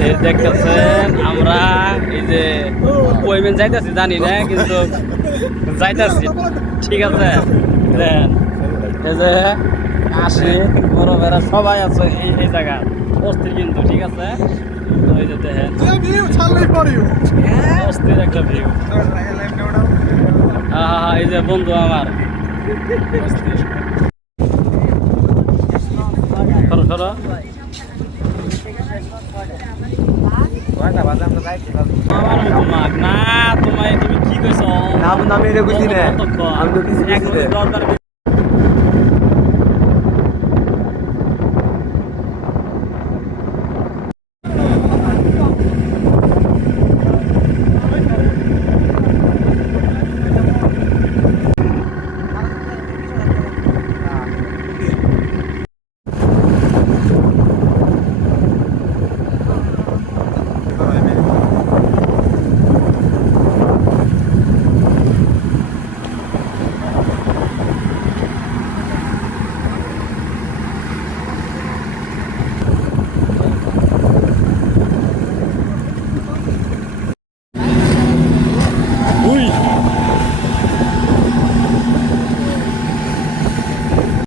এই দেখতেছেন আমরা এই যে কইবেন যাইতাছি জানি না কিন্তু যাইতাছি ঠিক আছে দেন এই যে আসি বড় বেড়া সবাই আছে এই জায়গা অস্থির কিন্তু ঠিক আছে ওই যে দেখেন অস্থির একটা ভিউ এই যে বন্ধু আমার অস্থির সরো সরো না তোমায় তুমি কি কইছো নাম নামে রে কইছি না আমি তো কিছু দরকার